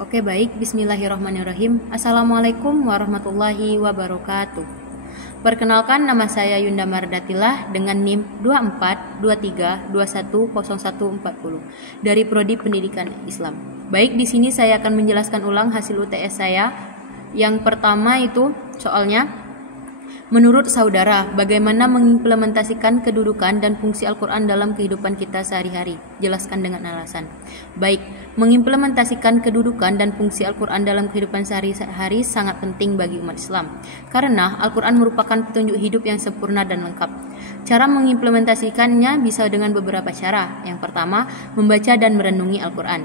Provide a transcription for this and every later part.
Oke baik, bismillahirrahmanirrahim. Assalamualaikum warahmatullahi wabarakatuh. Perkenalkan, nama saya Yunda Mardatilah dengan NIM 2423210140 dari Prodi Pendidikan Islam. Baik, di sini saya akan menjelaskan ulang hasil UTS saya. Yang pertama itu soalnya, menurut saudara, bagaimana mengimplementasikan kedudukan dan fungsi Al-Quran dalam kehidupan kita sehari-hari? Jelaskan dengan alasan. Baik, mengimplementasikan kedudukan dan fungsi Al-Quran dalam kehidupan sehari-hari sangat penting bagi umat Islam, karena Al-Quran merupakan petunjuk hidup yang sempurna dan lengkap. Cara mengimplementasikannya bisa dengan beberapa cara. Yang pertama, membaca dan merenungi Al-Quran.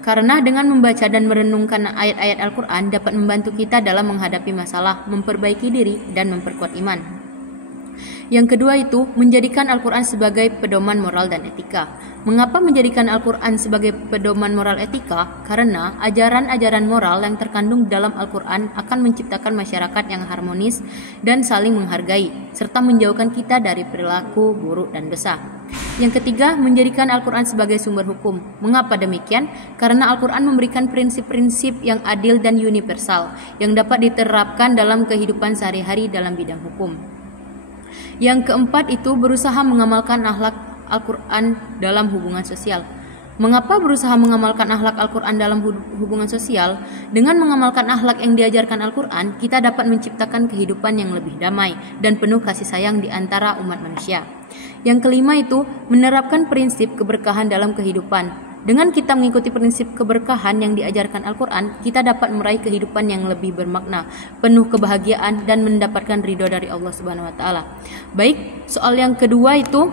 Karena dengan membaca dan merenungkan ayat-ayat Al-Quran dapat membantu kita dalam menghadapi masalah, memperbaiki diri, dan memperkuat iman. Yang kedua itu, menjadikan Al-Quran sebagai pedoman moral dan etika. Mengapa menjadikan Al-Quran sebagai pedoman moral etika? Karena ajaran-ajaran moral yang terkandung dalam Al-Quran akan menciptakan masyarakat yang harmonis dan saling menghargai, serta menjauhkan kita dari perilaku buruk dan dosa. Yang ketiga, menjadikan Al-Quran sebagai sumber hukum. Mengapa demikian? Karena Al-Quran memberikan prinsip-prinsip yang adil dan universal yang dapat diterapkan dalam kehidupan sehari-hari dalam bidang hukum. Yang keempat itu, berusaha mengamalkan akhlak Al-Quran dalam hubungan sosial. Mengapa berusaha mengamalkan akhlak Al-Quran dalam hubungan sosial? Dengan mengamalkan akhlak yang diajarkan Al-Quran, kita dapat menciptakan kehidupan yang lebih damai dan penuh kasih sayang di antara umat manusia. Yang kelima itu, menerapkan prinsip keberkahan dalam kehidupan. Dengan kita mengikuti prinsip keberkahan yang diajarkan Al-Quran, kita dapat meraih kehidupan yang lebih bermakna, penuh kebahagiaan, dan mendapatkan ridho dari Allah Subhanahu wa Ta'ala. Baik, soal yang kedua itu,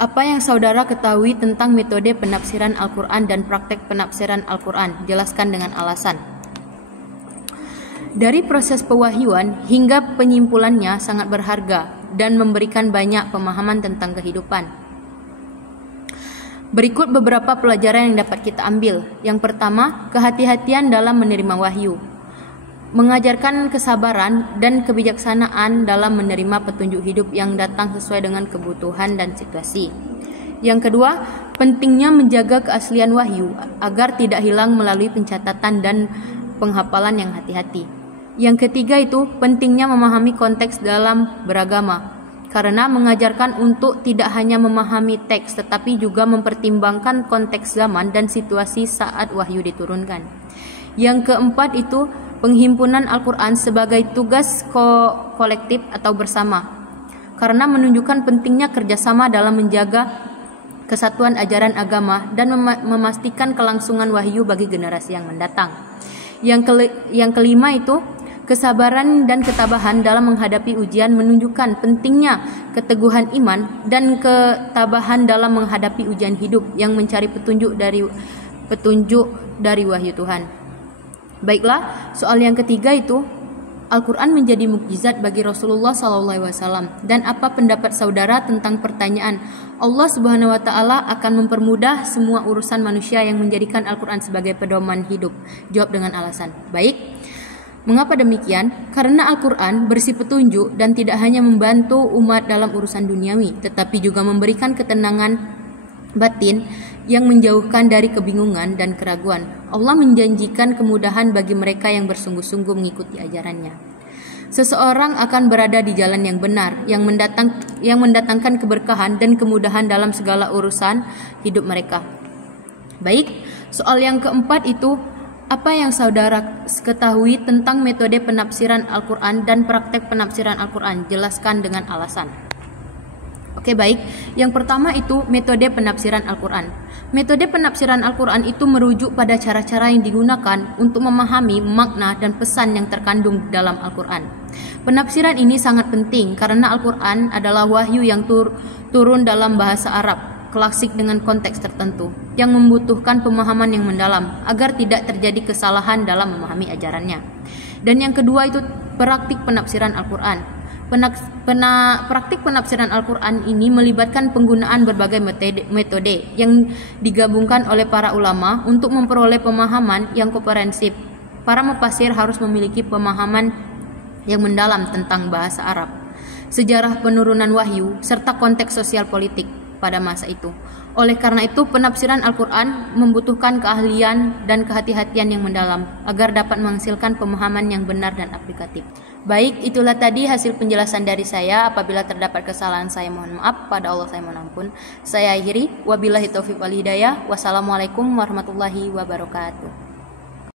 apa yang saudara ketahui tentang metode penafsiran Al-Quran dan praktek penafsiran Al-Quran? Jelaskan dengan alasan. Dari proses pewahyuan hingga penyimpulannya sangat berharga dan memberikan banyak pemahaman tentang kehidupan. Berikut beberapa pelajaran yang dapat kita ambil. Yang pertama, kehati-hatian dalam menerima wahyu. Mengajarkan kesabaran dan kebijaksanaan dalam menerima petunjuk hidup yang datang sesuai dengan kebutuhan dan situasi. Yang kedua, pentingnya menjaga keaslian wahyu agar tidak hilang melalui pencatatan dan penghafalan yang hati-hati. Yang ketiga itu, pentingnya memahami konteks dalam beragama, karena mengajarkan untuk tidak hanya memahami teks tetapi juga mempertimbangkan konteks zaman dan situasi saat wahyu diturunkan. Yang keempat itu, penghimpunan Al-Quran sebagai tugas kolektif atau bersama, karena menunjukkan pentingnya kerjasama dalam menjaga kesatuan ajaran agama dan memastikan kelangsungan wahyu bagi generasi yang mendatang. Yang kelima itu, kesabaran dan ketabahan dalam menghadapi ujian, menunjukkan pentingnya keteguhan iman dan ketabahan dalam menghadapi ujian hidup yang mencari petunjuk dari wahyu Tuhan. Baiklah, soal yang ketiga itu, Al-Quran menjadi mukjizat bagi Rasulullah SAW. Dan apa pendapat saudara tentang pertanyaan Allah Subhanahu wa Ta'ala akan mempermudah semua urusan manusia yang menjadikan Al-Quran sebagai pedoman hidup? Jawab dengan alasan. Baik, mengapa demikian? Karena Al-Quran berisi petunjuk dan tidak hanya membantu umat dalam urusan duniawi, tetapi juga memberikan ketenangan batin yang menjauhkan dari kebingungan dan keraguan. Allah menjanjikan kemudahan bagi mereka yang bersungguh-sungguh mengikuti ajarannya. Seseorang akan berada di jalan yang benar, yang mendatangkan keberkahan dan kemudahan dalam segala urusan hidup mereka. Baik, soal yang keempat itu, apa yang saudara ketahui tentang metode penafsiran Al-Quran dan praktek penafsiran Al-Quran? Jelaskan dengan alasan. Oke baik, yang pertama itu metode penafsiran Al-Quran. Metode penafsiran Al-Quran itu merujuk pada cara-cara yang digunakan untuk memahami makna dan pesan yang terkandung dalam Al-Quran. Penafsiran ini sangat penting karena Al-Quran adalah wahyu yang turun dalam bahasa Arab klasik dengan konteks tertentu yang membutuhkan pemahaman yang mendalam agar tidak terjadi kesalahan dalam memahami ajarannya. Dan yang kedua itu praktik penafsiran Al-Quran. Praktik penafsiran Al-Quran ini melibatkan penggunaan berbagai metode yang digabungkan oleh para ulama untuk memperoleh pemahaman yang komprehensif. Para mufasir harus memiliki pemahaman yang mendalam tentang bahasa Arab, sejarah penurunan wahyu, serta konteks sosial politik. pada masa itu. Oleh karena itu, penafsiran Al-Quran membutuhkan keahlian dan kehati-hatian yang mendalam agar dapat menghasilkan pemahaman yang benar dan aplikatif. Baik, itulah tadi hasil penjelasan dari saya. Apabila terdapat kesalahan, saya mohon maaf. Pada Allah saya mohon ampun. Saya akhiri. Wabillahi taufiq wal hidayah. Wassalamualaikum warahmatullahi wabarakatuh.